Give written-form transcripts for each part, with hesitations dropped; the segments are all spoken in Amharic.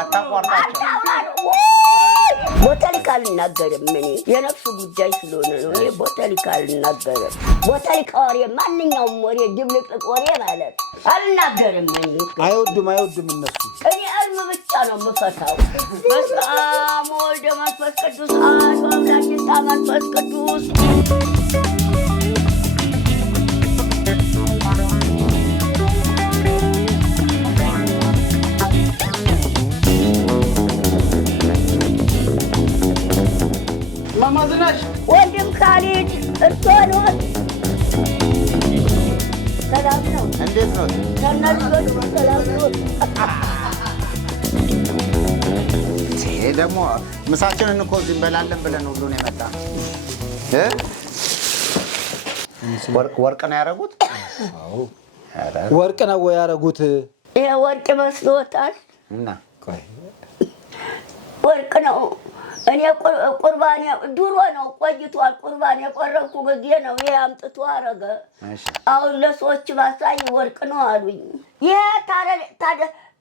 አታቋርጣቸው ቦታሊካ አልናገርም እኔ የነፍሱ ጉዳይ ስለሆነ ነው እኔ ቦታሊካ አልናገርም ቦታሊካ ወሬ ማንኛውም ወሬ ድብልቅልቅ ወሬ ማለት አልናገርም እኔ አይወዱም እነሱ እኔ አልም ብቻ ነው የምፈታው በስመ ወልደ መንፈስ ቅዱስ አሐዱ አምላክ መንፈስ ቅዱስ ማማዝናሽ ወንድም ካሊድ እርሶን ሰላም ነው እንዴት ነው ተናግሮ ሰላም ነው ይሄ ደግሞ ምሳችንን እኮ እንበላለን ብለን ሁሉ ነው የመጣ ወርቅ ነው ያረጉት አዎ ወርቅ ነው ያረጉት ይሄ ወርቅ መስሎታል እና ቆይ ወርቅ ነው እኔ ቁርባን ድሮ ነው ቆይቷል ቁርባን የቆረብኩ ጊዜ ነው ይሄ አምጥቶ አረገ አሁን ለሰዎች ባሳይ ወርቅ ነው አሉኝ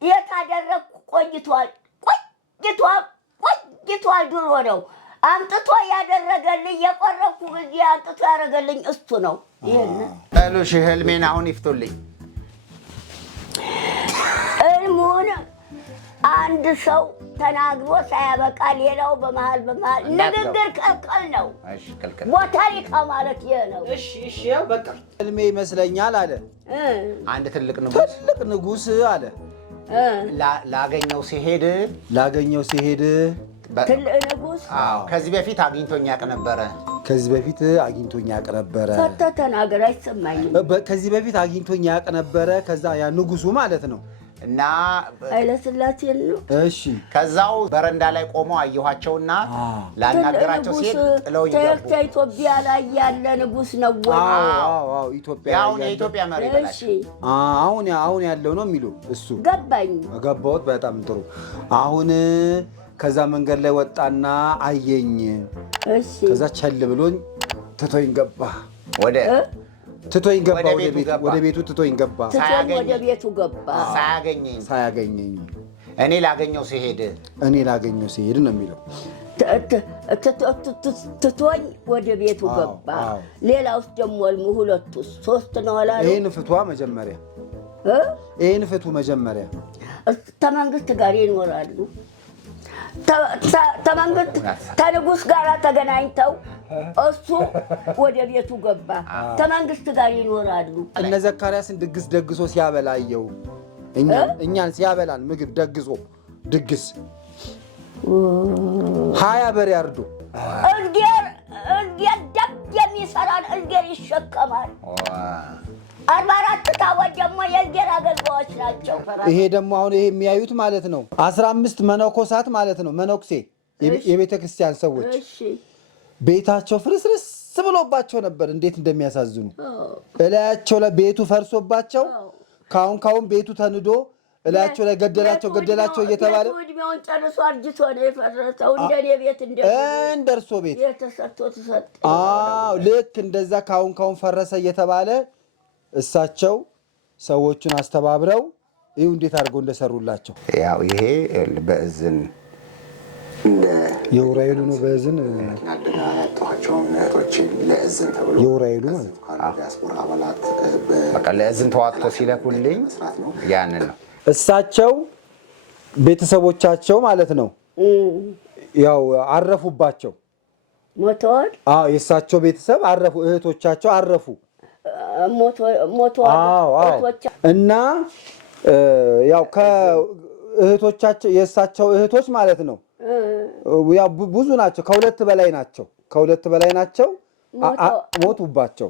የታደረኩ ቆይቷል ድሮ ነው አምጥቶ ያደረገልኝ የቆረብኩ ጊዜ አምጥቶ ያደረገልኝ እሱ ነው ይሄን አሉሽ ህልሜን አሁን ይፍቱልኝ እልሙን አንድ ሰው ተናግሮ ሳያበቃ ሌላው በመሃል ንግግር ከልከል ነው እሺ ከልከል ቦታሊካ ማለት ይሄ ነው እሺ ያው በቃ ህልሜ ይመስለኛል አለ አንድ ትልቅ ንጉስ አለ ላገኘው ሲሄድ ትልቅ ንጉስ አዎ ከዚህ በፊት አግኝቶኝ ያቅ ነበረ ተናገር አይሰማኝም ከዚህ በፊት አግኝቶኝ ያቅ ነበረ ከዛ ያ ንጉሱ ማለት ነው እና አይለስላሴ ነው እሺ ከዛው በረንዳ ላይ ቆመው አየኋቸውና ላናገራቸው ሲል ጥለውኝ ገቡ ኢትዮጵያ ላይ ያለ ንጉስ ነው አዎ ኢትዮጵያ ያው የኢትዮጵያ መሪ እሺ አሁን ያለው ነው የሚሉ እሱ ገባሁት በጣም ጥሩ አሁን ከዛ መንገድ ላይ ወጣና አየኝ እሺ ከዛ ቸል ብሎኝ ትቶኝ ገባ ወደ ቤቱ ትቶኝ ገባ ሳያገኘኝ እኔ ላገኘው ሲሄድ ነው የሚለው ትቶኝ ወደ ቤቱ ገባ ሌላውስ ደግሞ ሁለቱስ ሶስት ነው አላሉ ይሄን ፍቱ መጀመሪያ ተመንግስት ጋር ይኖራሉ ተመንግስት ከንጉስ ጋር ተገናኝተው እሱ ወደ ቤቱ ገባ ተመንግስት ጋር ይኖራሉ እነ ዘካርያስን ድግስ ደግሶ ሲያበላየው እኛን ሲያበላን ምግብ ደግሶ ድግስ 20 በሬ አርዶ እንዴር ደግ የሚሰራን እንዴር ይሸከማል 44 ታወት ደግሞ የእንጀራ አገልጋዮች ናቸው ይሄ ደግሞ አሁን ይሄ የሚያዩት ማለት ነው 15 መነኮሳት ማለት ነው መነኩሴ የቤተ ክርስቲያን ሰዎች እሺ ቤታቸው ፍርስርስ ብሎባቸው ነበር እንዴት እንደሚያሳዝኑ እላያቸው ላይ ቤቱ ፈርሶባቸው ካሁን ቤቱ ተንዶ እላያቸው ላይ ገደላቸው እየተባለ እድሜውን ጨርሶ አርጅቶ ነው የፈረሰው እንደኔ ቤት እንደርሶ ቤት የተሰጥቶ ተሰጥ ልክ እንደዛ ካሁን ፈረሰ እየተባለ እሳቸው ሰዎችን አስተባብረው ይሄው እንዴት አድርገው እንደሰሩላቸው ያው ይሄ በእዝን የውራይሉ ነው በእዝን ያጣኋቸውን እህቶችን ለእዝን ተብሎ የውራይሉ ማለት ዲያስፖራ አባላት በቃ ለእዝን ተዋጥቶ ሲለኩልኝ ያንን ነው እሳቸው ቤተሰቦቻቸው ማለት ነው ያው አረፉባቸው ሞተዋል የእሳቸው ቤተሰብ አረፉ እህቶቻቸው አረፉ ሞተዋል እና ያው ከእህቶቻቸው የእሳቸው እህቶች ማለት ነው ያው ብዙ ናቸው ከሁለት በላይ ናቸው ሞቱባቸው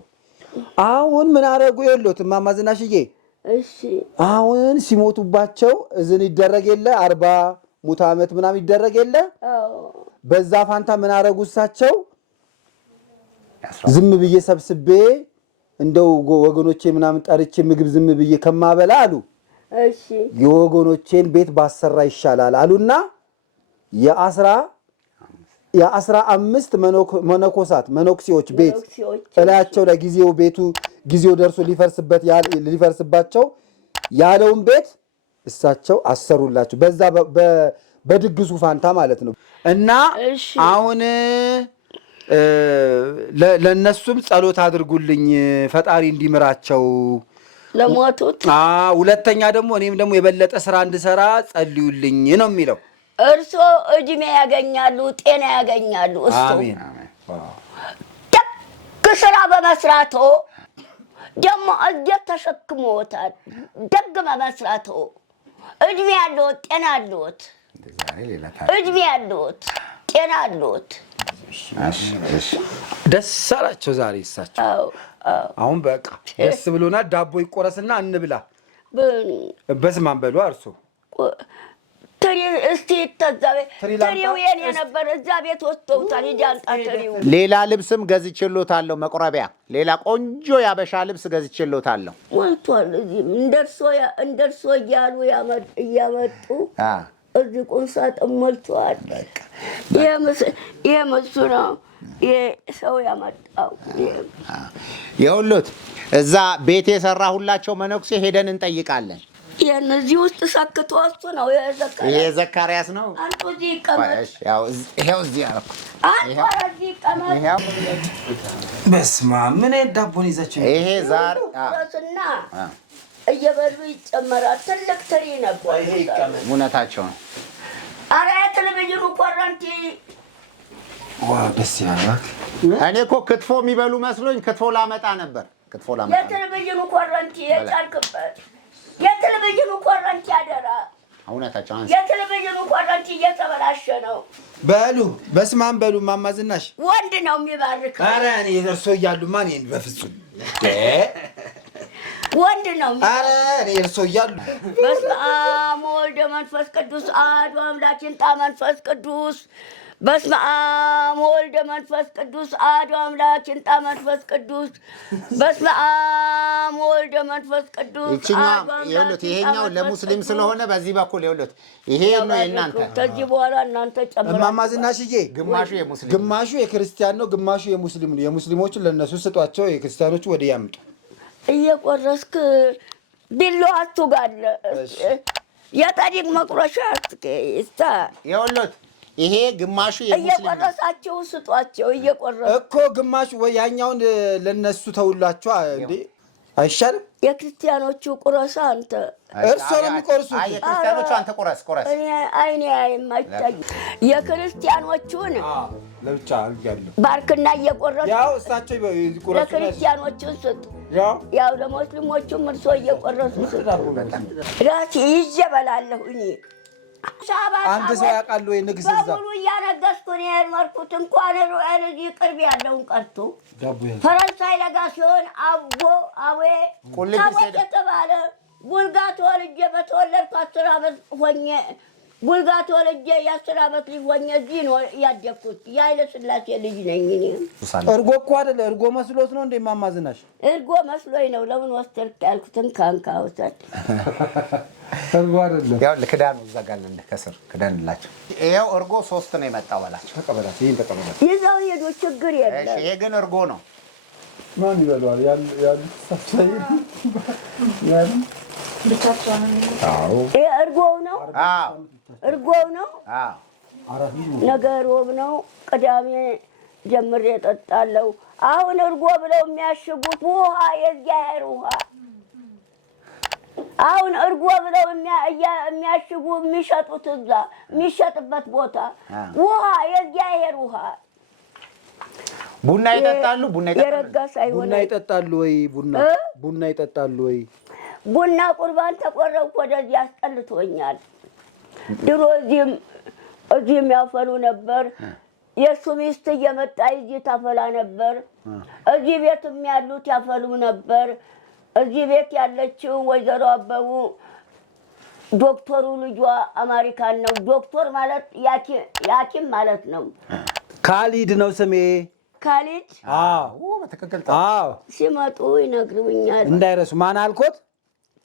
አሁን ምን አረጉ ይሉት ማማዝናሽዬ እሺ አሁን ሲሞቱባቸው እዝን ይደረግ የለ 40 ሙት ዓመት ምናምን ይደረግ የለ በዛ ፋንታ ምን አረጉ እሳቸው ዝም ብዬ ሰብስቤ እንደው ወገኖቼ ምናምን ጠርቼ ምግብ ዝም ብዬ ከማበላ አሉ እሺ የወገኖቼን ቤት ባሰራ ይሻላል አሉና የ15 መነኮሲዎች ቤት እላያቸው ለጊዜው ደርሶ ሊፈርስባቸው ያለውን ቤት እሳቸው አሰሩላቸው በዛ በድግሱ ፋንታ ማለት ነው። እና አሁን ለነሱም ጸሎት አድርጉልኝ ፈጣሪ እንዲምራቸው ለሞቱት። ሁለተኛ ደግሞ እኔም ደግሞ የበለጠ ስራ እንድሰራ ጸልዩልኝ ነው የሚለው። እርሶ እድሜ ያገኛሉ፣ ጤና ያገኛሉ። እሱ ደግ ስራ በመስራቶ ደግሞ እጀት ተሸክሞታል። ደግ በመስራቶ እድሜ ያለዎት፣ ጤና አለዎት፣ እድሜ ያለዎት፣ ጤና አለዎት። ደስ አላቸው ዛሬ እሳቸው። አሁን በቃ ደስ ብሎናል። ዳቦ ይቆረስና እንብላ። በስመ አብ በሉ። እርሶ እስቲ ትሪው የኔ ነበር፣ እዛ ቤት ወስደውታል። ሂጃንጣ ትሪው። ሌላ ልብስም ገዝቼልዎታለሁ፣ መቁረቢያ። ሌላ ቆንጆ ያበሻ ልብስ ገዝቼልዎታለሁ። ሞልቷል። እዚህም እንደርሶ እያሉ እያመጡ እዚህ ቁም ሳጥን ሞልቷል። ይሄ እሱ ነው ሰው ያመጣው። ይኸውልዎት እዛ ቤት የሰራሁላቸው መነኩሴ ሄደን እንጠይቃለን። እዚህ ውስጥ ሰክቶ እሱ ነው ይሄ ዘካርያስ ነው። አንተ እዚህ ይቀመጥ። ይኸው እዚህ አደረኩት። እዚህ ይቀመጥ። በስመ አብ ምን ዳቦን ይዛችሁ? ይሄ ዛሬ እና እየበሉ ይጨመራል። ትልቅ ትሪ ነበር። ይሄ ይቀመጥ። እውነታቸው ነው። ኧረ የቴሌቪዥኑ ኮረንቲ ደስ ያላክ። እኔ እኮ ክትፎ የሚበሉ መስሎኝ ክትፎ ላመጣ ነበር። የቴሌቪዥኑ ኮረንቲ የጫልክበት የቴሌቪዥኑ ኮረንቲ አደራ። እውነታቸው የቴሌቪዥኑ ኮረንቲ እየተበላሸ ነው። በሉ በስመ አብ በሉ። እማማ ዝናሽ ወንድ ነው የሚባርከው። ኧረ እኔ እርሶ እያሉ ማን በፍጹም ወንድ ነው። ኧረ እኔ እርሶ እያሉ በስመ አብ ወወልድ ወመንፈስ ቅዱስ አሐዱ አምላክ ይምጣ መንፈስ ቅዱስ። በስመ አብ ወወልድ ወመንፈስ ቅዱስ አሐዱ አምላክ ይምጣ መንፈስ ቅዱስ። በስመ አብ ወወልድ ወመንፈስ ቅዱስ። ይሄኛው ለሙስሊም ስለሆነ በዚህ በኩል ይኸውልዎት፣ ይሄ ነው የእናንተ። ከዚህ በኋላ እናንተ ጨምራችሁ። እማማ ዝናሽዬ ግማሹ የክርስቲያን ነው፣ ግማሹ የሙስሊም ነው። የሙስሊሞቹን ለእነሱ ስጧቸው፣ የክርስቲያኖቹ ወደ ያምጡ። እየቆረስክ ቢላዋ አትጋለ የጠዲቅ መቁረሻ ይስታ። ይኸውልዎት ይሄ ግማሹ እየቆረሳቸው ስጧቸው። እየቆረሱ እኮ ግማሹ ወይ ያኛውን ለነሱ ተውላቸው እንዴ አይሻልም? የክርስቲያኖቹ ቁረሳ አንተ እርሶ ነው የሚቆርሱት። የክርስቲያኖቹ አንተ ቁረስ። እኔ አይኔ አይማይታይ የክርስቲያኖቹን ለብቻ ያለው ባርክና እየቆረሱ ያው እሳቸው ይቆረሱ። ለክርስቲያኖቹን ስጥ፣ ያው ለሙስሊሞቹም እርሶ እየቆረሱ ስጥ። ራሴ ይዤ እበላለሁ እኔ። አንድ ሰው ያውቃል ወይ ንግስ እዛ በሙሉ እያነገስኩ ነው የኖርኩት። እንኳን እዚህ ቅርብ ያለውን ቀርቶ ፈረንሳይ ለጋ ሲሆን አዌ የተባለ ቡልጋ ተወልጄ በተወለድኩ 10 ዓመት ሆኜ ቡልጋ ተወልጄ የ10 ዓመት ልጅ ሆኜ እዚህ ነው ያደግኩት። የኃይለ ሥላሴ ልጅ ነኝ እኔ። እርጎ እኮ አይደለ እርጎ መስሎት ነው እንደ እማማ ዝናሽ? እርጎ መስሎኝ ነው። ለምን ወሰድክ ያልኩትን ካንካ ወሰድ። እርጎ አይደለም። ያው ለክዳኑ ዘጋለልህ ከስር ክዳንላቸው። ይሄው እርጎ 3 ነው የመጣው በላቸው። ተቀበላቸው። ይሄን ተቀበላቸው። ይዘው ሄዱ። ችግር የለም። ይሄ ግን እርጎ ነው። ማን ይበላዋል? ያን ሳቻይ ያን ብቻቸው ነው። አዎ ይሄ እርጎው ነው። አዎ እርጎው ነው። አዎ ነገ ሮብ ነው። ቅዳሜ ጀምሬ እጠጣለሁ። አሁን እርጎ ብለው የሚያሽጉት ውሃ የእግዚአብሔር ውሃ። አሁን እርጎ ብለው የሚያሽጉ የሚሸጡት እዛ የሚሸጥበት ቦታ ውሃ የእግዚአብሔር ውሃ። ቡና ይጠጣሉ። ቡና ይጠጣሉ ወይ? ቡና ይጠጣሉ ወይ? ቡና ቁርባን ተቆረብኩ። ወደዚህ አስጠልቶኛል። ድሮ እዚህም ያፈሉ ነበር። የእሱ ሚስት እየመጣ እዚህ ታፈላ ነበር። እዚህ ቤትም ያሉት ያፈሉ ነበር። እዚህ ቤት ያለችው ወይዘሮ አበቡ ዶክተሩ ልጇ አሜሪካን ነው። ዶክተር ማለት ያኪም ማለት ነው። ካሊድ ነው ስሜ። ካሊድ? አዎ በትክክል። አዎ ሲመጡ ይነግሩኛል። እንዳይረሱ። ማን አልኮት?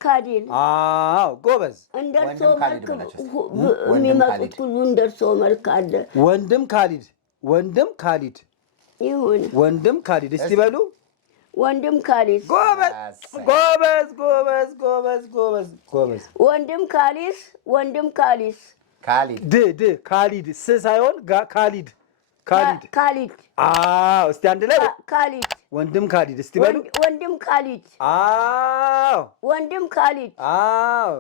ካሊድ። አዎ ጎበዝ። እንደርሶ መልክ የሚመጡት ሁሉ እንደርሶ መልክ አለ። ወንድም ካሊድ ይሁን። ወንድም ካሊድ እስቲ በሉ። ወንድም ካሊስ ጎበዝ ጎበዝ ጎበዝ ጎበዝ ጎበዝ ጎበዝ ወንድም ካሊስ ወንድም ካሊስ ካሊድ ድ ካሊድ ስ ሳይሆን ካሊድ ካሊድ አዎ እስቲ አንድ ላይ ካሊድ ወንድም ካሊድ እስቲ በሉ ወንድም ካሊድ አዎ ወንድም ካሊድ አዎ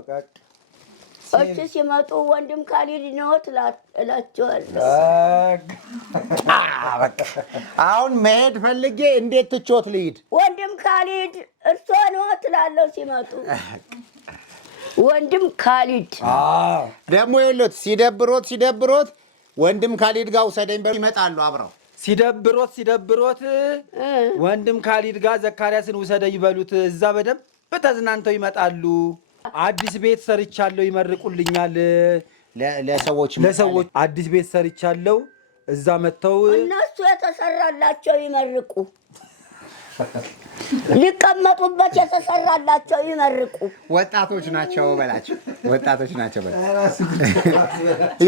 እሺ ሲመጡ ወንድም ካሊድ ነው እላቸዋለሁ። አሁን መሄድ ፈልጌ እንዴት ትቾት ልሂድ? ወንድም ካሊድ እርሶ ነው እላለሁ ሲመጡ ወንድም ካሊድ ደግሞ የሉት ሲደብሮት ወንድም ካሊድ ጋር ውሰደኝ በሉ ይመጣሉ አብረው ሲደብሮት ወንድም ካሊድ ጋር ዘካርያስን ውሰደኝ በሉት እዛ በደንብ ተዝናንተው ይመጣሉ። አዲስ ቤት ሰርቻለሁ ይመርቁልኛል። ለሰዎች አዲስ ቤት ሰርቻለሁ እዛ መተው እነሱ የተሰራላቸው ይመርቁ ሊቀመጡበት የተሰራላቸው ይመርቁ። ወጣቶች ናቸው በላቸው።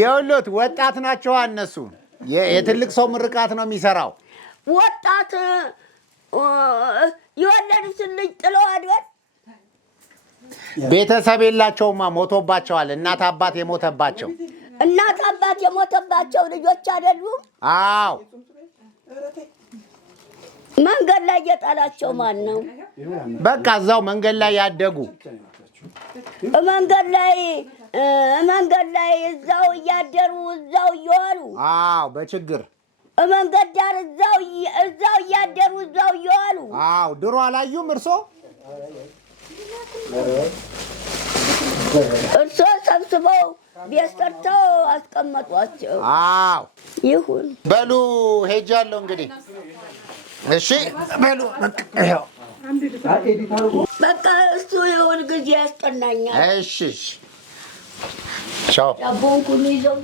የውሎት ወጣት ናቸው እነሱ። የትልቅ ሰው ምርቃት ነው የሚሰራው። ወጣት የወለዱትን ልጅ ጥለው አይደል? ቤተሰብ የላቸውማ፣ ሞቶባቸዋል። እናት አባት የሞተባቸው ልጆች አይደሉም? አዎ። መንገድ ላይ የጣላቸው ማን ነው? በቃ እዛው መንገድ ላይ ያደጉ መንገድ ላይ እዛው እያደሩ እዛው እየዋሉ። አዎ፣ በችግር መንገድ ዳር እዛው እያደሩ እዛው እየዋሉ። አዎ። ድሮ አላዩም እርሶ ሰብስበው ቤት ሰርተው አስቀመጧቸው። አዎ። ይሁን በሉ ሄጃለሁ እንግዲህ። እሺ በሉ በቃ እሱ የሁል ጊዜ ያስጠናኛል። እሺ ቻው። ዳቦውን ሁሉ ይዘው